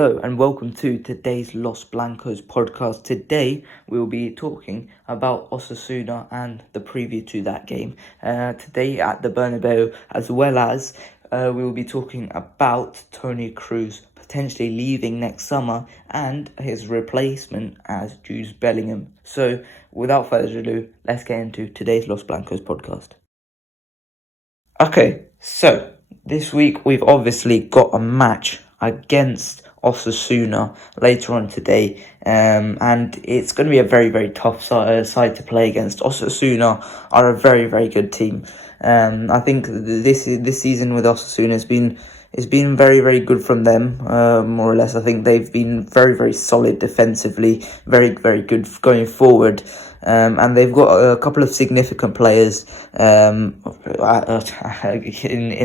Hello and welcome to today's Los Blancos podcast. Today we'll be talking about Osasuna and the preview to that game today at the Bernabeu, as well as we will be talking about Toni Kroos potentially leaving next summer and his replacement as Jude Bellingham. So without further ado, let's get into today's Los Blancos podcast. Okay, so this week we've obviously got a match against Osasuna later on today, and it's going to be a very, very tough side to play against. Osasuna are a very, very good team. I think this season with Osasuna has been very, very good from them, more or less. I think they've been very, very solid defensively, very, very good going forward. And they've got a couple of significant players in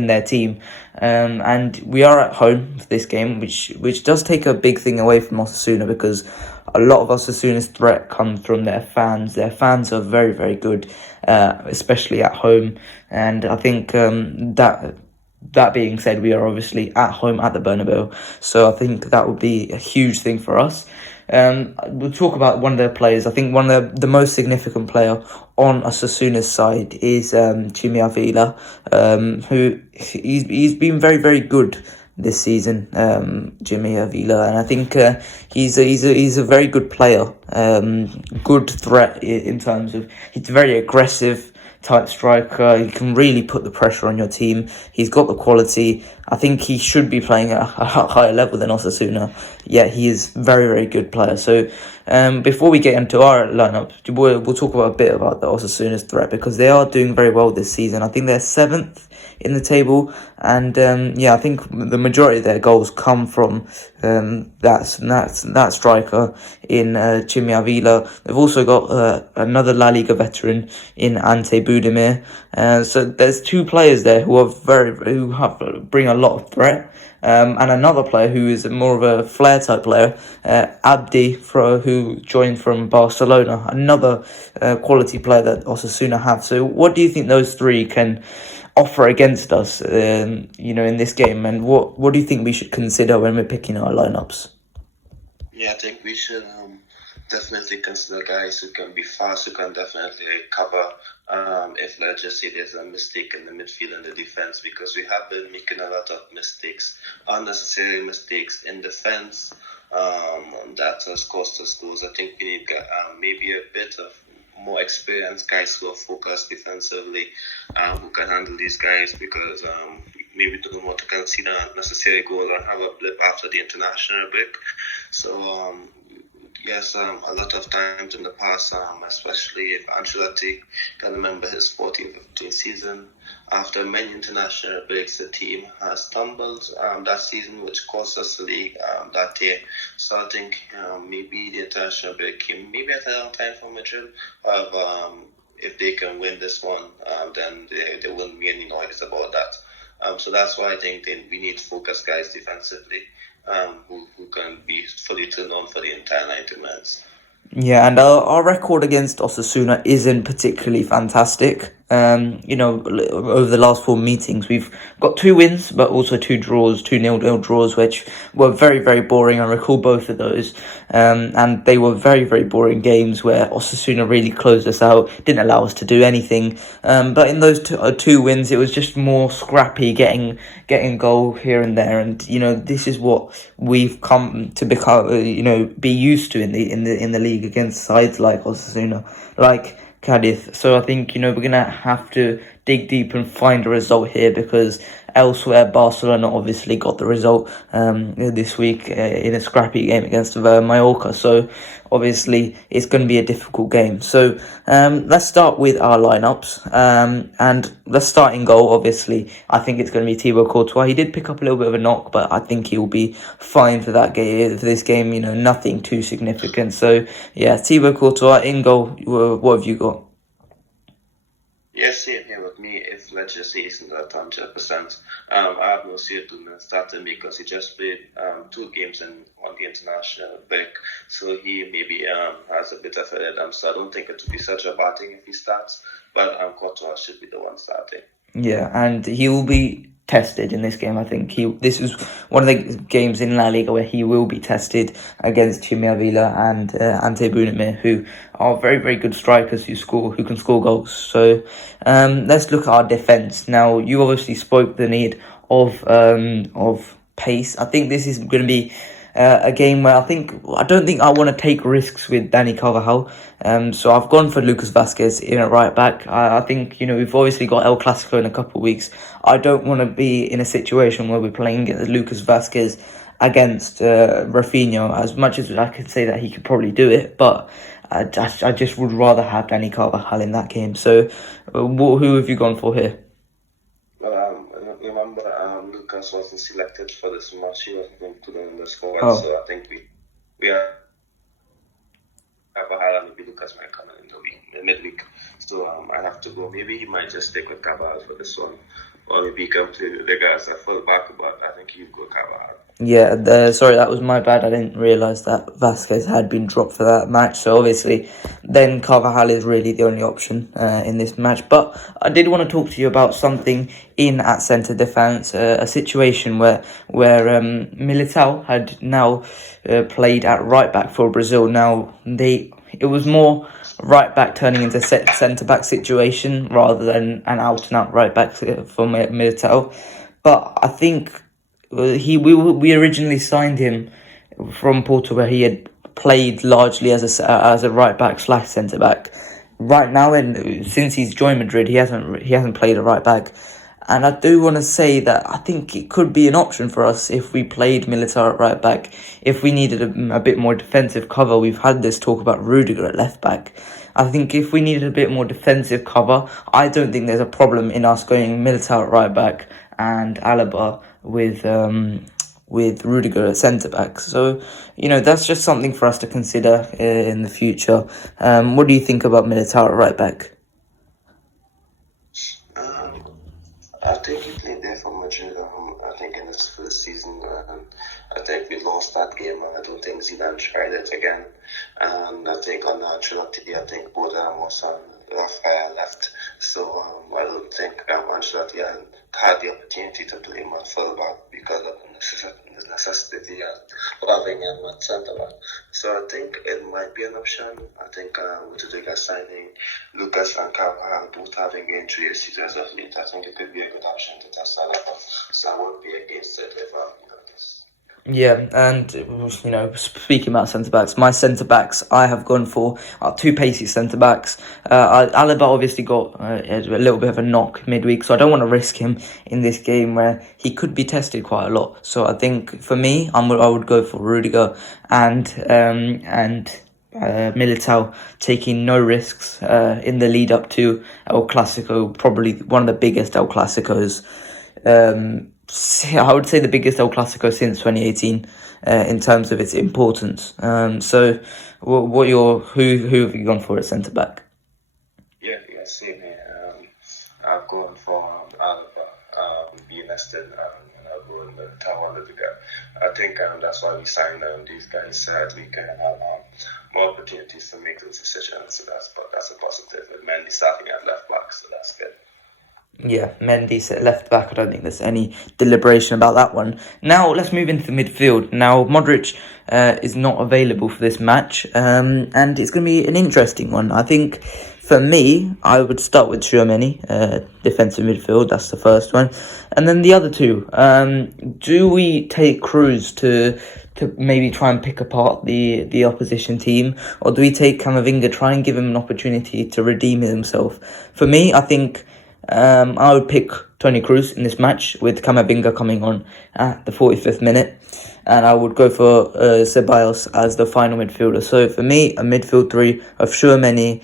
their team. And we are at home for this game, which does take a big thing away from Osasuna, because a lot of Osasuna's threat comes from their fans. Their fans are very, very good, especially at home. And I think that being said, we are obviously at home at the Bernabeu, so I think that would be a huge thing for us. We'll talk about one of their players. I think one of the most significant player on Osasuna's side is Avila, who he's been very, very good this season, Jimmy Avila, and I think he's a very good player, good threat in terms of he's very aggressive type striker. He can really put the pressure on your team. He's got the quality. I think he should be playing at a higher level than Osasuna. Yeah, he is very, very good player. So before we get into our lineup, we'll talk about a bit about the Osasuna's threat, because they are doing very well this season. I think they're 7th in the table, and I think the majority of their goals come from that striker in Jimmy Avila. They've also got another La Liga veteran in Ante Budimir. So there's two players there who bring a lot of threat. And another player who is more of a flair type player, Abdi, who joined from Barcelona, another quality player that Osasuna have. So what do you think those three can offer against us, in this game, and what do you think we should consider when we're picking our lineups? Yeah, I think we should definitely consider guys who can be fast, who can definitely cover if, let's just say, there's a mistake in the midfield and the defense, because we have been making a lot of mistakes, unnecessary mistakes in defense, that has cost us goals. I think we need maybe a bit of more experienced guys who are focused defensively, who can handle these guys, because maybe don't want to concede a necessary goal or have a blip after the international break. So yes, a lot of times in the past, especially if Ancelotti can remember his 14-15 season, after many international breaks, the team has stumbled that season, which cost us the league that year. So I think maybe the international break came maybe at a wrong time for Madrid. However, if they can win this one, then there wouldn't be any noise about that. So that's why I think we need focused guys defensively, who can be fully turned on for the entire 90 minutes. Yeah, and our record against Osasuna isn't particularly fantastic. Over the last 4 meetings, we've got 2 wins, but also 2 draws, 2 0-0 draws, which were very, very boring. I recall both of those. And they were very, very boring games where Osasuna really closed us out, didn't allow us to do anything. But in those 2 wins, it was just more scrappy, getting goal here and there. And, this is what we've come to become, be used to in the league against sides like Osasuna, like Cadiz. So I think, we're going to have to dig deep and find a result here, because elsewhere Barcelona obviously got the result this week in a scrappy game against Mallorca. So obviously it's going to be a difficult game. So let's start with our lineups, and let's start in goal. Obviously I think it's going to be Thibaut Courtois. He did pick up a little bit of a knock, but I think he'll be fine for this game. Nothing too significant. So yeah, Thibaut Courtois in goal. What have you got? Yes, same here with me. If, let's just say, he's not 100%, I have no say to starting, because he just played 2 games on the international break, so he maybe has a bit of a rhythm. So I don't think it would be such a bad thing if he starts, but Courtois should be the one starting. Yeah, and he will be tested in this game. I think this is one of the games in La Liga where he will be tested against Chimi Avila and Ante Bunimir, who are very, very good strikers who can score goals. So let's look at our defence. Now, you obviously spoke the need of pace. I think this is going to be a game where I don't think I want to take risks with Danny Carvajal. So I've gone for Lucas Vazquez in at right back. I think, we've obviously got El Clasico in a couple of weeks. I don't want to be in a situation where we're playing Lucas Vazquez against Rafinha, as much as I could say that he could probably do it, but I just would rather have Danny Carvajal in that game. So who have you gone for here? Remember, Lucas wasn't selected for this match. He wasn't included in the squad, so I think we are Carvajal and maybe Lucas might come in the midweek. So I have to go. Maybe he might just stick with Carvajal for this one, or maybe he can play the guys at full back. But I think he'll go Carvajal. Yeah, sorry, that was my bad. I didn't realise that Vazquez had been dropped for that match. So obviously, then Carvajal is really the only option in this match. But I did want to talk to you about something in at centre defence, a situation where Militao had now played at right back for Brazil. Now it was more right back turning into centre back situation rather than an out and out right back for Militao. But I think we originally signed him from Porto, where he had played largely as a right back / centre back. Right now, and since he's joined Madrid, he hasn't played a right back. And I do want to say that I think it could be an option for us if we played Militao at right back. If we needed a bit more defensive cover, we've had this talk about Rudiger at left back. I think if we needed a bit more defensive cover, I don't think there's a problem in us going Militao at right back and Alaba with Rudiger at centre back. So, that's just something for us to consider in the future. What do you think about Militao at right back? I think he played there for Madrid. I think in his first season, I think we lost that game. I don't think Zidane tried it again. And I think on Ancelotti, I think both Ramos and Rafael left. So I don't think Ancelotti had the opportunity to play him at full back because of the necessity of having him at centre back. So I think it might be an option. I think with the Liga signing, Lucas and Carvajal both having injury issues as of late, I think it could be a good option to test that out. So I won't be against it if this. Yeah, and speaking about centre backs, my centre backs I have gone for are two pacey centre backs. Alaba obviously got a little bit of a knock midweek, so I don't want to risk him in this game where he could be tested quite a lot. So I think for me, I would go for Rudiger and Militao, taking no risks in the lead up to El Clasico, probably one of the biggest El Clasicos. I would say the biggest El Clasico since 2018 in terms of its importance. So, who have you gone for at centre back? Yeah, same here. I've gone for Alaba, being nested, and I've gone with Tower. I think that's why we signed these guys, so that we can have more opportunities to make those decisions. So that's a positive. With Mendy starting at left back, so that's good. Yeah, Mendy's at left back. I don't think there's any deliberation about that one. Now, let's move into the midfield. Now, Modric is not available for this match, and it's going to be an interesting one. I think, for me, I would start with Tchouaméni, defensive midfield. That's the first one. And then the other two. Do we take Kroos to maybe try and pick apart the opposition team? Or do we take Camavinga, try and give him an opportunity to redeem himself? For me, I think I would pick Toni Kroos in this match with Camavinga coming on at the 45th minute. And I would go for Ceballos as the final midfielder. So for me, a midfield three of Tchouaméni,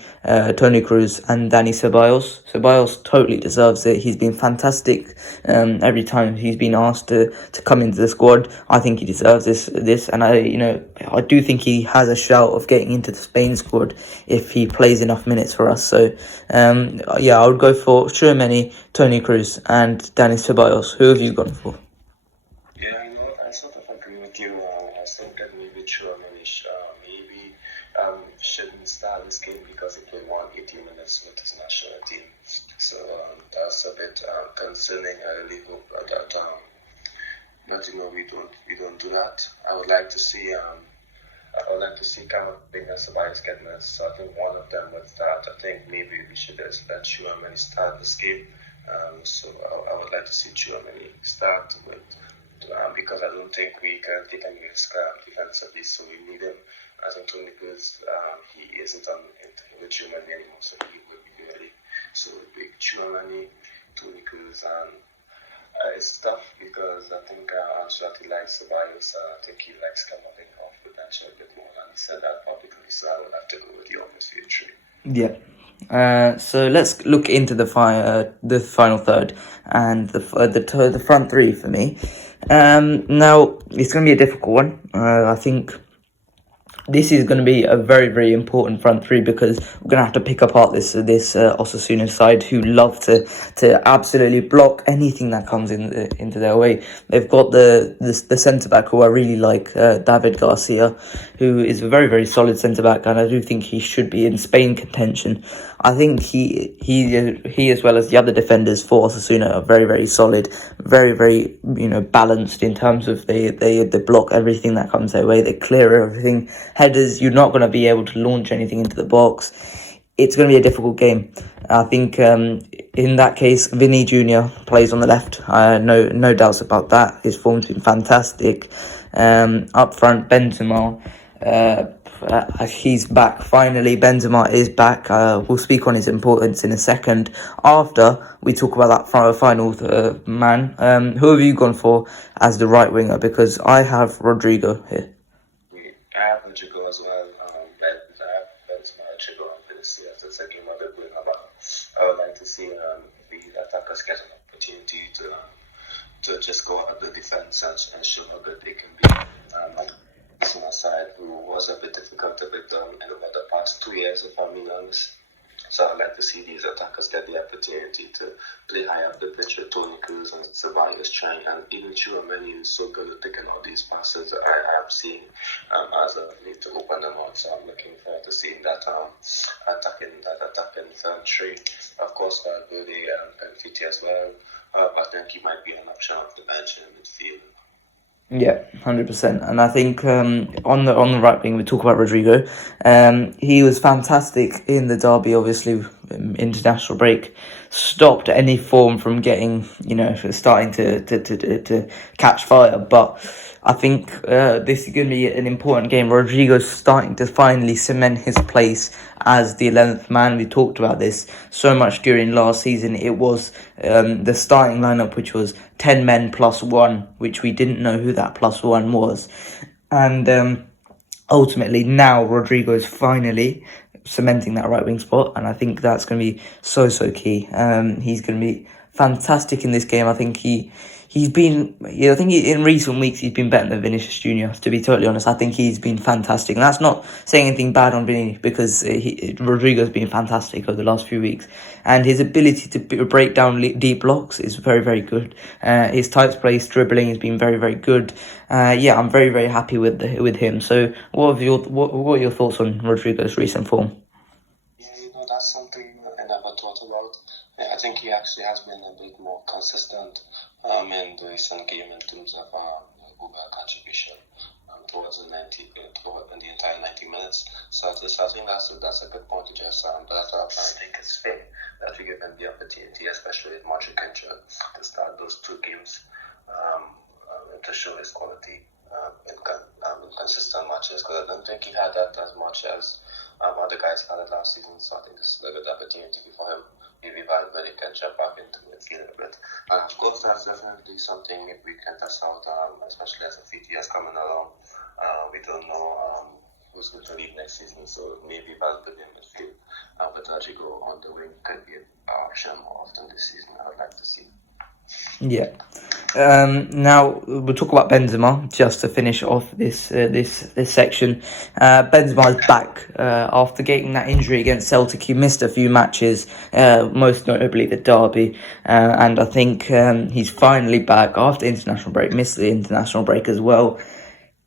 Toni Kroos and Dani Ceballos. Ceballos totally deserves it. He's been fantastic every time he's been asked to come into the squad. I think he deserves this, and I do think he has a shout of getting into the Spain squad if he plays enough minutes for us. So I would go for Tchouaméni, Toni Kroos and Dani Ceballos. Who have you gone for? I sort of agree with you. I think that maybe Tchouaméni shouldn't start this game because he played 180 minutes with his national team. So that's a bit concerning. I really hope that but we don't do that. I would like to see Camavinga, Ceballos getting us. So I think one of them would start. I think maybe we should just let Tchouaméni start this game. So I would like to see Tchouaméni start with because I don't think we can take any risk defensively. So we need him. I think Tony Kroos, he isn't on with Tchouaméni anymore, so he will be ready. So with Tchouaméni, Tony Kroos, and it's tough because I think Ancelotti likes Ceballos. I think he likes Camavinga off the bench a bit more, and he said that publicly. So I would have to go with the obvious future. Yeah. So let's look into the final third and the front three for me. Now it's going to be a difficult one. I think this is going to be a very, very important front three because we're going to have to pick apart this Osasuna side who love to absolutely block anything that comes into their way. They've got the centre back who I really like, David Garcia, who is a very, very solid centre back, and I do think he should be in Spain contention. I think he as well as the other defenders for Osasuna are very, very solid, very, very balanced in terms of they block everything that comes their way, they clear everything. Headers, you're not going to be able to launch anything into the box. It's going to be a difficult game. I think in that case, Vinny Jr. plays on the left. No doubts about that. His form's been fantastic. Up front, Benzema. He's back. Finally, Benzema is back. We'll speak on his importance in a second after we talk about that final man. Who have you gone for as the right winger? Because I have Rodrigo here. I have Rodrigo as well. I have Rodrigo on Vinicius. That's a game of the win. I would like to see the attackers get an opportunity to just go at the defense and show how good they can be. On our side, who was a bit difficult, a bit in about the past 2 years, if I'm being honest. So I'd like to see these attackers get the opportunity to play high up the pitch with Tony Kroos and Ceballos trying, and even Tchouaméni is so good at picking out these passes. I have seen as I need to open them out. So I'm looking forward to seeing that attacking front three. Of course, Valverde and Titi as well. I think he might be an option off the bench in midfield. Yeah, 100%. And I think on the right wing, we talk about Rodrigo. He was fantastic in the derby, obviously, international break. Stopped any form from getting, starting to catch fire. But I think this is going to be an important game. Rodrigo's starting to finally cement his place as the 11th man. We talked about this so much during last season. It was the starting lineup, which was 10 men plus one, which we didn't know who that plus one was. And ultimately, now Rodrigo is finally cementing that right wing spot, and I think that's going to be so key. He's going to be fantastic in this game. I think he's been, in recent weeks he's been better than Vinicius Jr. To be totally honest, I think he's been fantastic, and that's not saying anything bad on Vinny because Rodrigo's been fantastic over the last few weeks, and his ability to break down deep blocks is very, very good. His tight place dribbling has been very, very good. I'm very, very happy with him. So, what are your thoughts on Rodrigo's recent form? Yeah, that's something I never thought about. I think he actually has been a bit more consistent in the recent game in terms of contribution towards the entire 90 minutes. So I think that's a good point to just I think it's fair that we give him the opportunity, especially with Modric injured, to start those two games to show his quality in consistent matches. Because I don't think he had that as much as other guys had it last season. So I think this is a good opportunity for him. Maybe Valverde can jump back into midfield a bit. And of course, that's definitely something if we can test out, especially as the FTS coming along. We don't know who's going to lead next season, so maybe Valverde in midfield. But Rodrigo on the wing could be an option more often this season. I'd like to see. Yeah. Now we'll talk about Benzema just to finish off this section. Benzema is back after getting that injury against Celtic. He missed a few matches, most notably the derby, and I think he's finally back after international break. Missed the international break as well.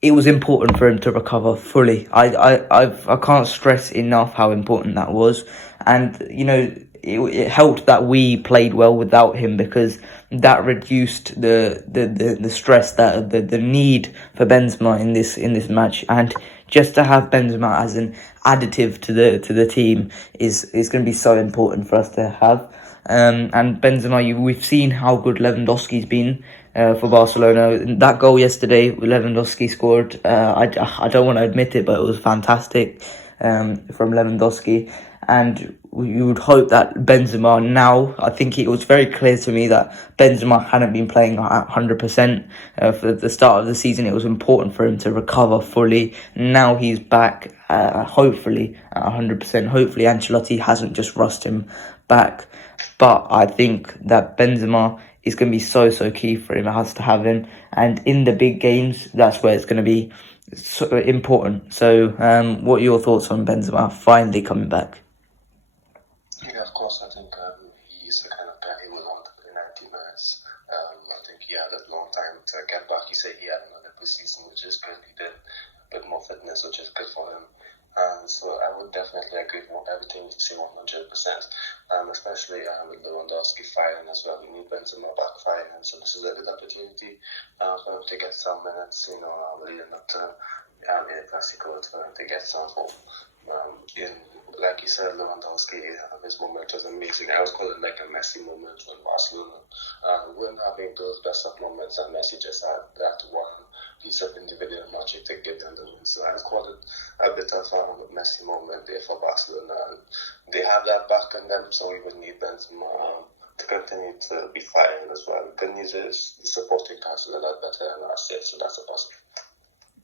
it was important for him to recover fully. I can't stress enough how important that was, and it helped that we played well without him, because that reduced the stress, that the need for Benzema in this match. And just to have Benzema as an additive to the team is going to be so important for us to have. And Benzema, we've seen how good Lewandowski's been for Barcelona. That goal yesterday Lewandowski scored, I don't want to admit it, but it was fantastic from Lewandowski. And you would hope that Benzema now, I think it was very clear to me that Benzema hadn't been playing at 100% for the start of the season. It was important for him to recover fully. Now he's back, hopefully at 100%. Hopefully Ancelotti hasn't just rushed him back. But I think that Benzema is going to be so key for him. It has to have him. And in the big games, that's where it's going to be so important. So what are your thoughts on Benzema finally coming back? Yeah, of course. I think he's the kind of guy who will want to play 90 minutes. I think he had a long time to get back. He said he had another preseason, which is good. He did a bit more fitness, which is good for him. So I would definitely agree with everything you say 100%, especially with Lewandowski firing as well. We need Benzema back firing, so this is a good opportunity for him to get some minutes, leading up to El Clasico, for him to get some hope. Like you said, Lewandowski, his moment was amazing. I would call it like a Messi moment when Barcelona weren't having those best of moments, and Messi just had that one piece of individual magic to get them the win. So I would call it a bit of a Messi moment there for Barcelona, and they have that back on them, so we would need Benzema to continue to be firing as well. Good news is the supporting cast is a lot better than last year, so that's a positive.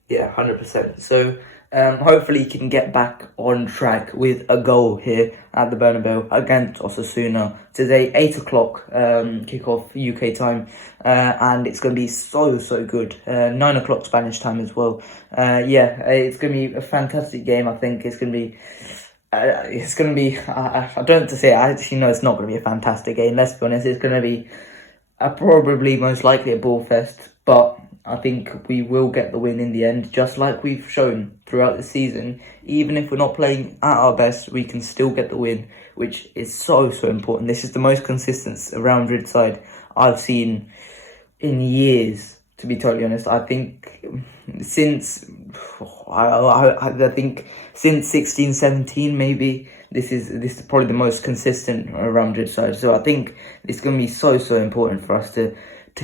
Yeah, 100%. So hopefully he can get back on track with a goal here at the Bernabeu against Osasuna today, 8 o'clock kickoff UK time, and it's going to be so good. 9 o'clock Spanish time as well. It's going to be a fantastic game. I think it's going to be. I don't have to say it. I actually know it's not going to be a fantastic game. Let's be honest. It's going to be probably most likely a ball fest, but I think we will get the win in the end, just like we've shown throughout the season. Even if we're not playing at our best, we can still get the win, which is so important. This is the most consistent Real Madrid side I've seen in years, to be totally honest. I think since 16-17 maybe, this is probably the most consistent Real Madrid side. So I think it's going to be so important for us to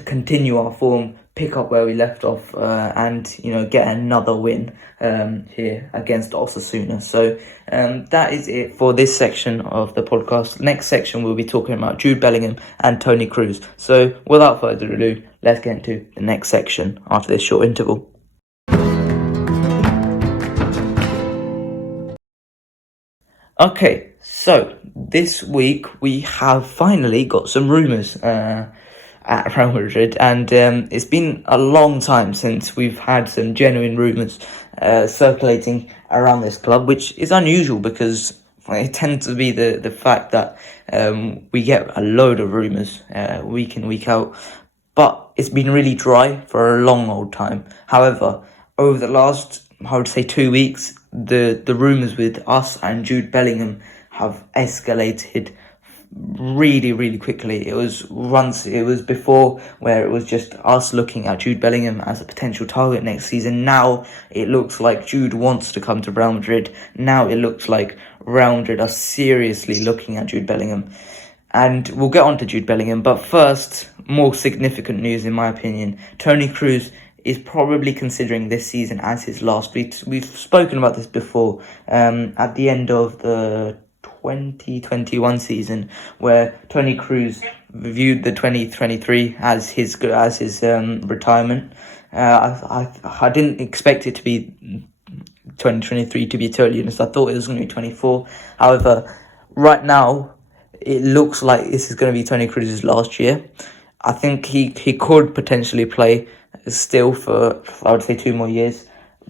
continue our form, pick up where we left off, and get another win here against Osasuna. So that is it for this section of the podcast. Next section we'll be talking about Jude Bellingham and Toni Kroos. So without further ado, let's get into the next section after this short interval. Okay, so this week we have finally got some rumours at Real Madrid, and it's been a long time since we've had some genuine rumours circulating around this club, which is unusual because it tends to be the fact that we get a load of rumours week in, week out, but it's been really dry for a long old time. However, over the last, I would say, 2 weeks, the rumours with us and Jude Bellingham have escalated really quickly. It was before where it was just us looking at Jude Bellingham as a potential target next season. Now it looks like Jude wants to come to Real Madrid. Now it looks like Real Madrid are seriously looking at Jude Bellingham. And we'll get on to Jude Bellingham, but first, more significant news in my opinion. Toni Kroos is probably considering this season as his last. We've spoken about this before, at the end of the 2021 season, where Toni Kroos viewed the 2023 as his retirement. I didn't expect it to be 2023, to be totally honest. I thought it was going to be 24. However, right now it looks like this is going to be Toni Kroos' last year. I think he could potentially play still for, I would say, 2 more years.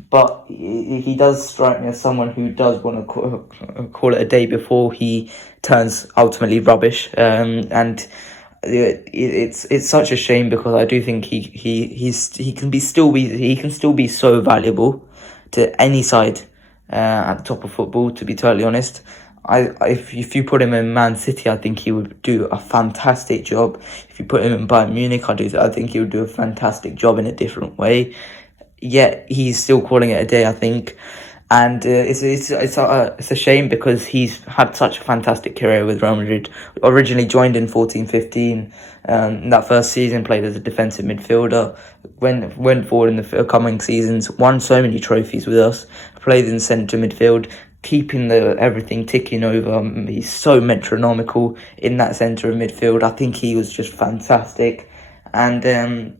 But he does strike me as someone who does want to call it a day before he turns ultimately rubbish. And it's such a shame because I do think he can still be so valuable to any side at the top of football. To be totally honest, if you put him in Man City, I think he would do a fantastic job. If you put him in Bayern Munich, I think he would do a fantastic job in a different way. Yet he's still calling it a day, I think. And it's a shame because he's had such a fantastic career with Real Madrid. Originally joined in 14-15. That first season played as a defensive midfielder. Went forward in the coming seasons. Won so many trophies with us. Played in centre midfield, keeping everything ticking over. He's so metronomical in that centre of midfield. I think he was just fantastic. And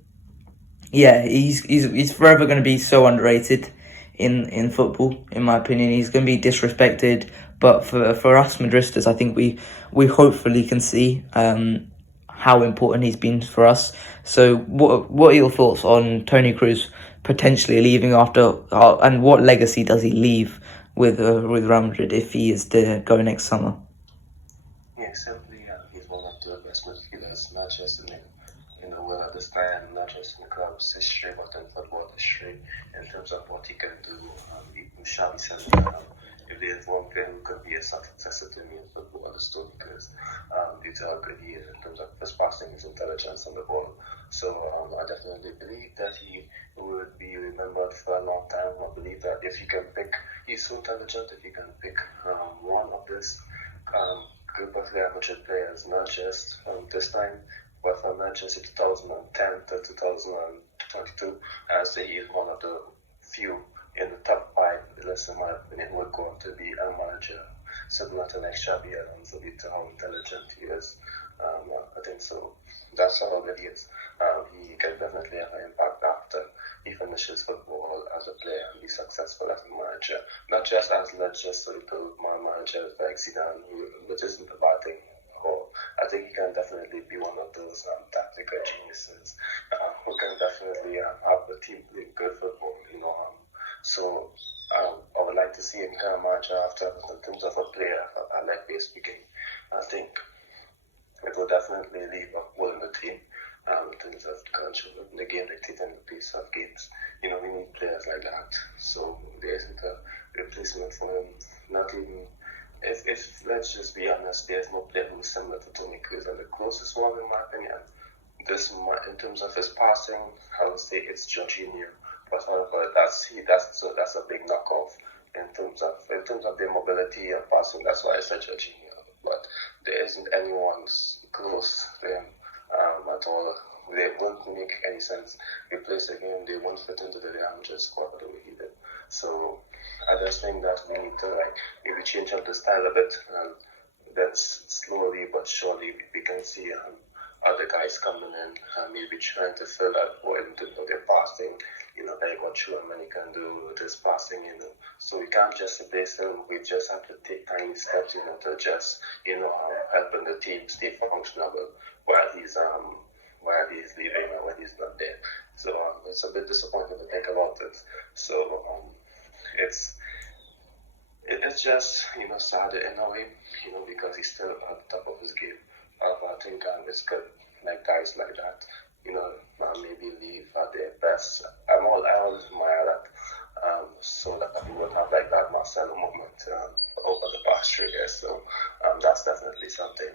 he's forever going to be so underrated in football, in my opinion. He's going to be disrespected, but for us Madristas, I think we hopefully can see how important he's been for us. So what are your thoughts on Toni Kroos potentially leaving after, and what legacy does he leave with Real Madrid if he is to go next summer? Yeah, simply he's one of the best midfielders, not just in the world at this time, not just in the club's history, but in football history. In terms of what he can do, Xavi says if there's one player who could be a successor to me in football, it's Toni Kroos. Due to how good he is in terms of his passing, his intelligence on the ball. So I definitely believe that he would be remembered for a long time. I believe that if you can pick, he's so intelligent, if you can pick one of this group of Real Madrid players, not just this time, but from Manchester 2010 to 2022, I'd say he is one of the few in the top 5 list, in my opinion, would go on to be a manager, similar to next Xavi Alonso, due to how intelligent he is. I think so. That's how good he is. He can definitely have an impact after he finishes football as a player and be successful as a manager. Not just as just a little manager like Zidane, which isn't a bad thing. I think he can definitely be one of those tactical geniuses who can definitely have the team playing good football, So I would like to see him become a manager after. In terms of a player, I like base speaking. I think it will definitely leave a hole in the team in terms of control in the game, dictating the pace of games. We need players like that. So there isn't a replacement for him. Not even. If let's just be honest, there's no player who's similar to Toni Kroos, and the closest one, in my opinion, in terms of his passing, I would say it's Jorginho. But that's a big knockoff in terms of their mobility and passing. That's why I said Jorginho. But there isn't anyone close to him at all. They won't make any sense. Replace him, they won't fit into the Real Madrid squad the way he did. So I just think that we need to maybe change up the style a bit, and then slowly but surely we can see other guys coming in, maybe trying to fill that void in terms of their passing. Like what Chouamani can do with his passing. So we can't just replace him. We just have to take tiny steps, to just helping the team stay functional while he's leaving or when he's not there. So it's a bit disappointing to think about it. So it's just sad in a way, because he's still at the top of his game. I think it's good, like guys like that, maybe leave at their best. I always admire that, so that we would have like that Marcelo moment over the past 3 years. So that's definitely something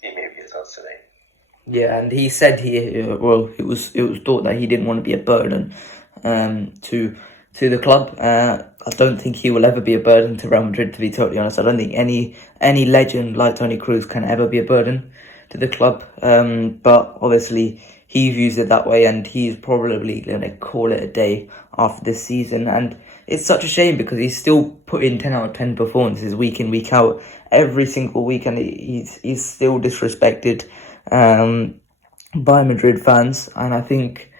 he maybe is not today. Yeah, and he said it was thought that he didn't want to be a burden to the club. I don't think he will ever be a burden to Real Madrid, to be totally honest. I don't think any legend like Toni Kroos can ever be a burden to the club. But obviously he views it that way, and he's probably going to call it a day after this season. And it's such a shame because he's still putting 10 out of 10 performances week in, week out, every single week, and he's still disrespected by Madrid fans. And I think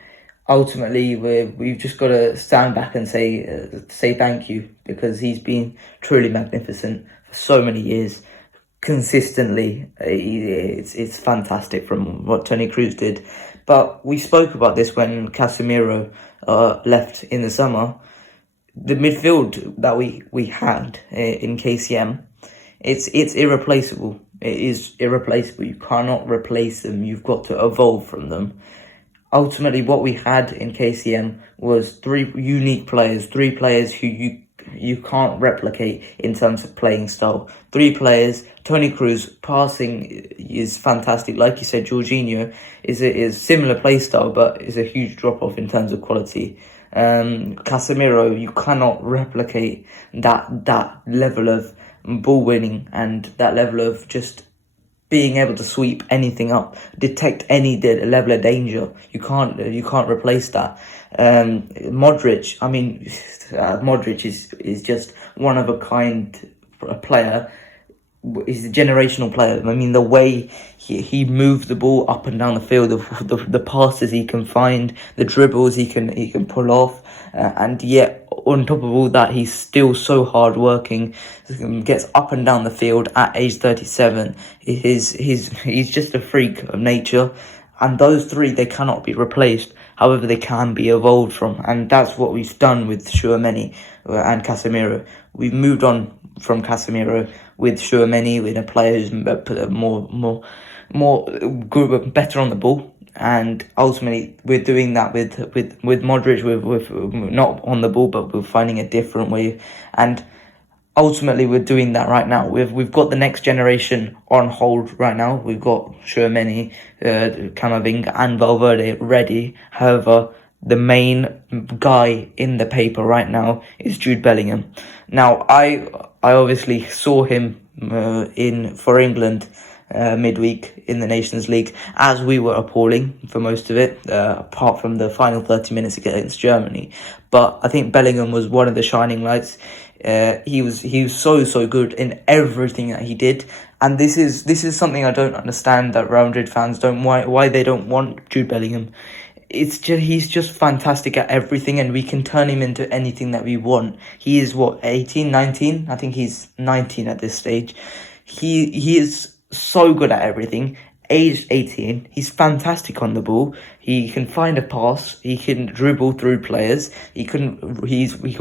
ultimately we've just got to stand back and say thank you, because he's been truly magnificent for so many years, consistently. It's fantastic from what Toni Kroos did. But we spoke about this when Casemiro left in the summer. The midfield that we had in KCM It's irreplaceable. It is irreplaceable. You cannot replace them. You've got to evolve from them. Ultimately, what we had in KCM was three unique players, three players who you can't replicate in terms of playing style. Three players. Toni Kroos passing is fantastic. Like you said, Jorginho is similar play style, but is a huge drop off in terms of quality. Casemiro, you cannot replicate that level of ball winning and that level of just being able to sweep anything up, detect any level of danger. You can't replace that. Modric, I mean, Modric is just one of a kind player. He's a generational player. I mean, the way he moves the ball up and down the field, the passes he can find, the dribbles he can pull off, and yet on top of all that, he's still so hard working. Gets up and down the field at age 37. He's just a freak of nature, and those three, they cannot be replaced. However, they can be evolved from, and that's what we've done with Tchouaméni and Casemiro. We've moved on from Casemiro with Tchouaméni, with a player who's more good, better on the ball, and ultimately we're doing that with Modric. With not on the ball, but we're finding a different way, and ultimately we're doing that right now. We've got the next generation on hold right now. We've got Tchouaméni, Camavinga and Valverde ready. However, the main guy in the paper right now is Jude Bellingham. Now, I obviously saw him for England midweek in the Nations League, as we were appalling for most of it, apart from the final 30 minutes against Germany. But I think Bellingham was one of the shining lights. He was so good in everything that he did, and this is something I don't understand, that Real Madrid fans why they don't want Jude Bellingham. He's just fantastic at everything, and we can turn him into anything that we want. He is 18, 19? I think he's 19 at this stage. He is so good at everything. Aged 18, he's fantastic on the ball. He can find a pass. He can dribble through players. He can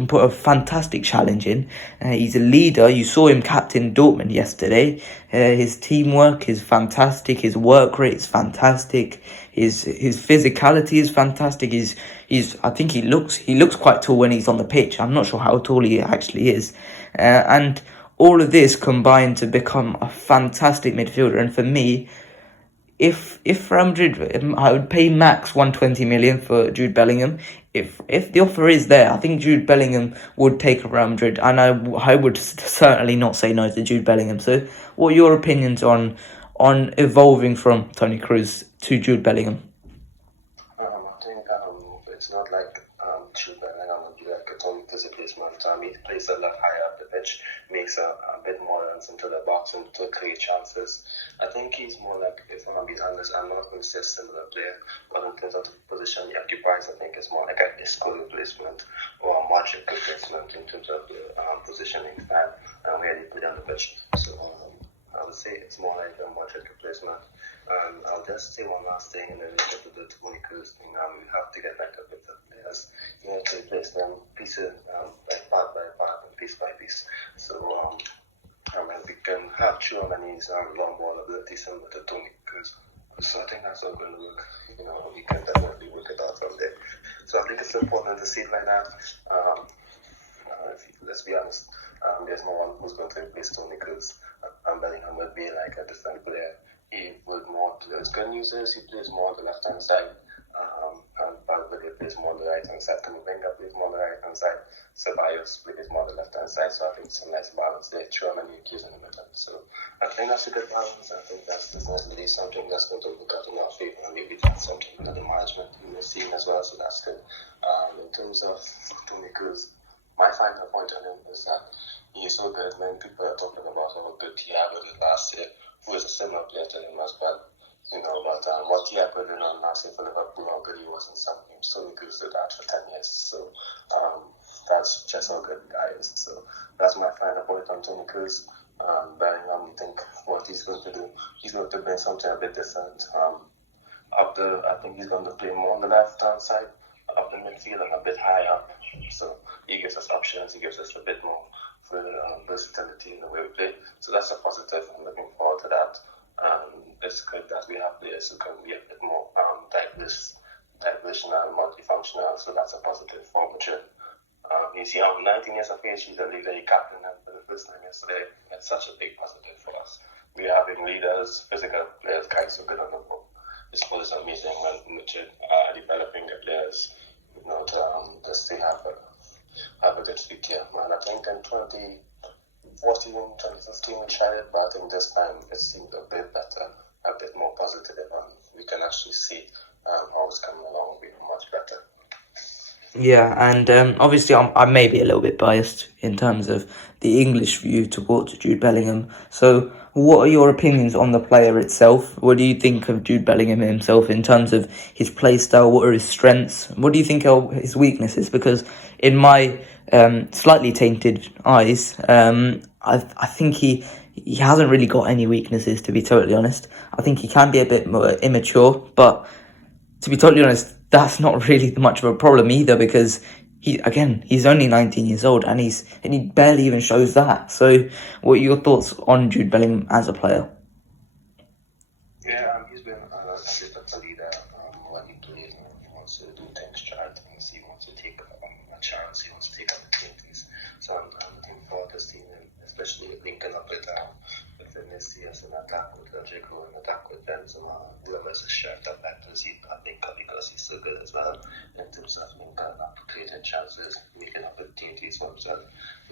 put a fantastic challenge in. He's a leader. You saw him captain Dortmund yesterday. His teamwork is fantastic. His work rate is fantastic. His physicality is fantastic. I think he looks quite tall when he's on the pitch. I'm not sure how tall he actually is, and all of this combined to become a fantastic midfielder. And for me, if Real Madrid, I would pay max 120 million for Jude Bellingham. If the offer is there, I think Jude Bellingham would take Real Madrid, and I would certainly not say no to Jude Bellingham. So, what are your opinions on evolving from Toni Kroos to Jude Bellingham? I think it's not like Jude Bellingham would be like a Toni Kroos replacement. He plays a lot higher up the pitch, makes a bit more runs into the box and to create chances. I think he's more like, if I'm being honest, I'm not going to say a similar player, but in terms of the position he occupies, I think it's more like a Isco replacement or a Modric replacement in terms of the positioning style and where he play on the pitch. So I would say it's more like a Modric replacement. I'll just say one last thing, and then we get to the Toni Kroos thing. We have to get back up with the players. You have to replace them pieces, like part by part and piece by piece. So we can have Tchouaméni's long ball ability similar to Toni Kroos. So I think that's all going to work. We can definitely work it out from there. So I think it's important to see it like that. Let's be honest, there's no one who's going to replace Toni Kroos. Bellingham would be like a different player. He would more to his good news is he plays more on the left hand side. And Valverde plays more on the right hand side. Camavinga plays more on the right hand side. Ceballos plays more on the left hand side. So I think it's a nice balance there. Tchouaméni plays in the middle. So I think that's a good balance. I think that's definitely something that's going to work out in our favor. And maybe that's something that the management will see as well. So that's good. In terms of Toni Kroos, my final point on him is that he's so good. Many people are talking about how good Thiago did last year, who is a similar player to him as well. But what Thiago did on last year for Liverpool, how good he was in some games. Toni Kroos did that for 10 years. So that's just how good the guy is. So that's my final point on Toni Kroos. Bellingham, I think what he's going to do, he's going to bring something a bit different. I think he's going to play more on the left-hand side of the midfield and a bit higher up. So he gives us options. He gives us a bit more versatility in the way we play. So that's a positive. I'm looking forward to that. It's good that we have players who can be a bit more diverse and multifunctional. So that's a positive for Madrid. He's young, 19 years of age. He's a leader. He captained them for the first time yesterday. That's such a big positive for us. We are having leaders, physical players, guys who are good on the ball. This ball is amazing when Madrid are developing their players, to still have a good future. And I think in 2014, 2015 we tried it, but I think this time it seemed a bit better, a bit more positive, and we can actually see how it's coming along. We're much better. Yeah, and obviously I may be a little bit biased in terms of the English view towards Jude Bellingham. So what are your opinions on the player itself? What do you think of Jude Bellingham himself in terms of his play style? What are his strengths? What do you think are his weaknesses? Because in my slightly tainted eyes, I think he hasn't really got any weaknesses, to be totally honest. I think he can be a bit more immature, but to be totally honest, that's not really much of a problem either, because he's only 19 years old and he barely even shows that. So what are your thoughts on Jude Bellingham as a player? Yeah, he's been a bit of a leader when he plays. He wants to do things, try things. He wants to take a chance. He wants to take opportunities. So I'm looking forward to seeing him, especially linking up with Vinicius and attack with Rodrigo and attack with Benzema. Whoever's a shirt up back to see that link up, because he's so good as well in terms of linking up, creating chances, making opportunities for himself.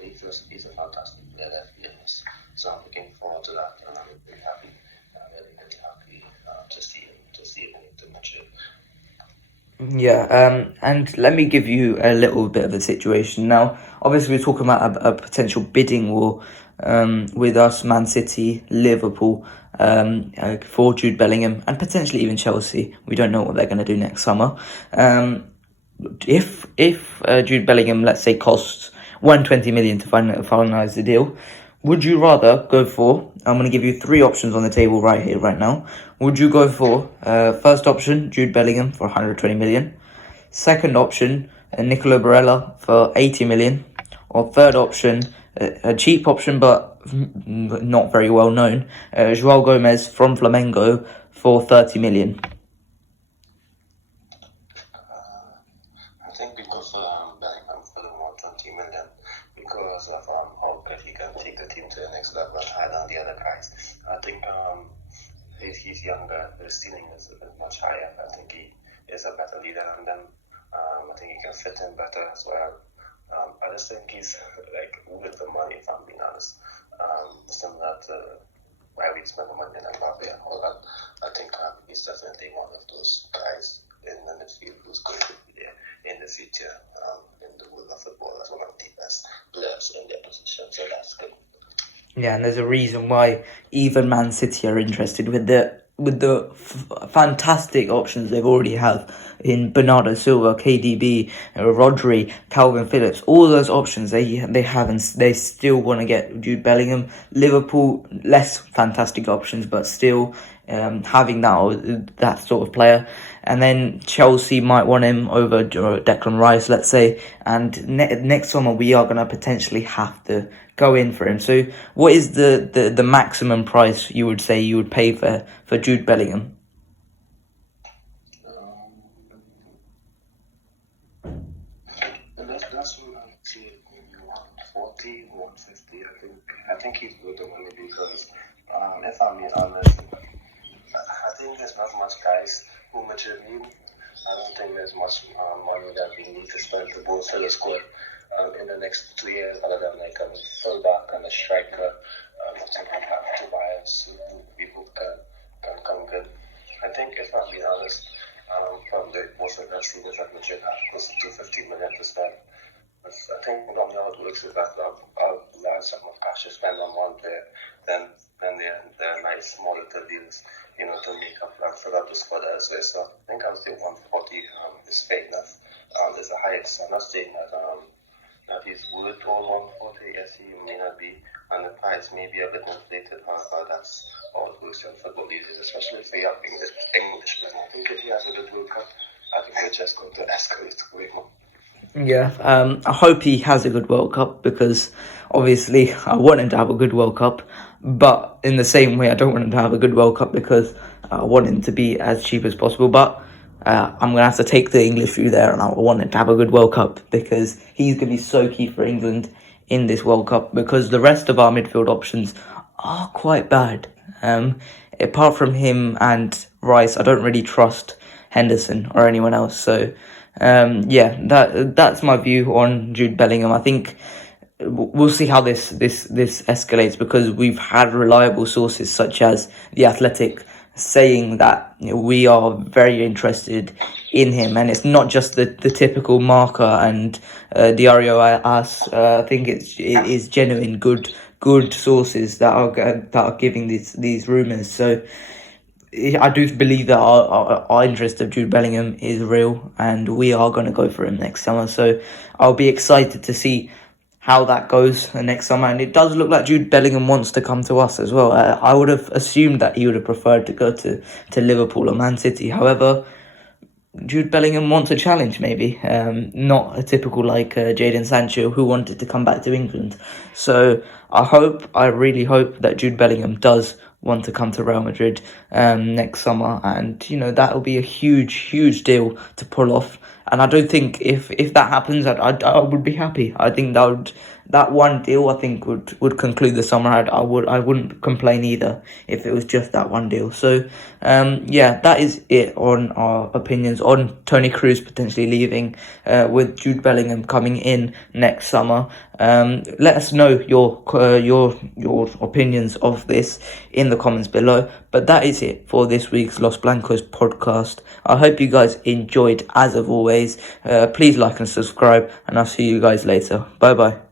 He's a fantastic player, yes. So I'm looking forward to that, and I'm really happy. To see him in Madrid. Yeah, and let me give you a little bit of a situation. Now, obviously we're talking about a potential bidding war with us, Man City, Liverpool, for Jude Bellingham, and potentially even Chelsea. We don't know what they're going to do next summer. If Jude Bellingham, let's say, costs 120 million to finalise the deal, would you rather go for, I'm going to give you three options on the table right here, right now. Would you go for, first option, Jude Bellingham for 120 million. Second option, Nicola Barella for 80 million. Or third option, a cheap option but not very well known, João Gomez from Flamengo for 30 million. I think we go for Bellingham for the 120 million because of how good he can take the team to the next level and higher than the other guys. I think he's younger, the ceiling is a bit much higher. I think he is a better leader than them. I think he can fit in better as well. I just think he's like with the money, if I'm being honest. Similar to why we spend the money on Mbappe and all that. I think he's definitely one of those guys in the midfield who's going to be there in the future in the world of football as one of the best players in their position. So that's good. Yeah, and there's a reason why even Man City are interested with the fantastic options they've already have in Bernardo Silva, KDB, Rodri, Calvin Phillips. All those options they have, and they still want to get Jude Bellingham. Liverpool, less fantastic options, but still having that sort of player. And then Chelsea might want him over Declan Rice, let's say. And next summer we are going to potentially have to go in for him. So what is the maximum price you would say you would pay for Jude Bellingham? That's what I would say, maybe 140, 150. I think he's good on money because if I'm being honest, I think there's not much guys who Madrid need. I don't think there's much money that we need to spend to bolster the squad in the next 2 years, other than like a fullback and a striker. I think we have Tobias who can come good. I think if I'm being honest, from the most of the seasons that Madrid have close to 250 million to spend. I think normally how it works is that I'll large sum of cash to spend on one player, then they're nice small little deals, to make up and fill up the squad as well. So I think I would say 140 is fair enough. There's a highest. I'm not saying that he's worth all 140. Yes, he may not be, and the price may be a bit inflated. But that's all it works in football these days, especially for young Englishmen. I think if he has a good World Cup, I think we're just going to escalate way more. Yeah, I hope he has a good World Cup because obviously I want him to have a good World Cup, but in the same way I don't want him to have a good World Cup because I want him to be as cheap as possible. But I'm gonna have to take the English view there, and I want him to have a good World Cup because he's gonna be so key for England in this World Cup because the rest of our midfield options are quite bad. Apart from him and Rice, I don't really trust Henderson or anyone else. So, yeah, that's my view on Jude Bellingham. I think we'll see how this escalates because we've had reliable sources such as The Athletic saying that we are very interested in him, and it's not just the typical Marca and Diario AS. I think it is genuine good sources that are giving these rumors. So I do believe that our interest of Jude Bellingham is real, and we are going to go for him next summer. So I'll be excited to see how that goes next summer. And it does look like Jude Bellingham wants to come to us as well. I would have assumed that he would have preferred to go to Liverpool or Man City. However, Jude Bellingham wants a challenge, maybe. Not a typical like Jadon Sancho who wanted to come back to England. So I really hope that Jude Bellingham does want to come to Real Madrid next summer, and that will be a huge deal to pull off. And I don't think if that happens, I would be happy. I think that one deal I think would conclude the summer. I wouldn't complain either if it was just that one deal. So yeah, that is it on our opinions on Toni Kroos potentially leaving with Jude Bellingham coming in next summer. Let us know your opinions of this in the comments below. But that is it for this week's Los Blancos podcast. I hope you guys enjoyed as of always. Please like and subscribe, and I'll see you guys later. Bye bye.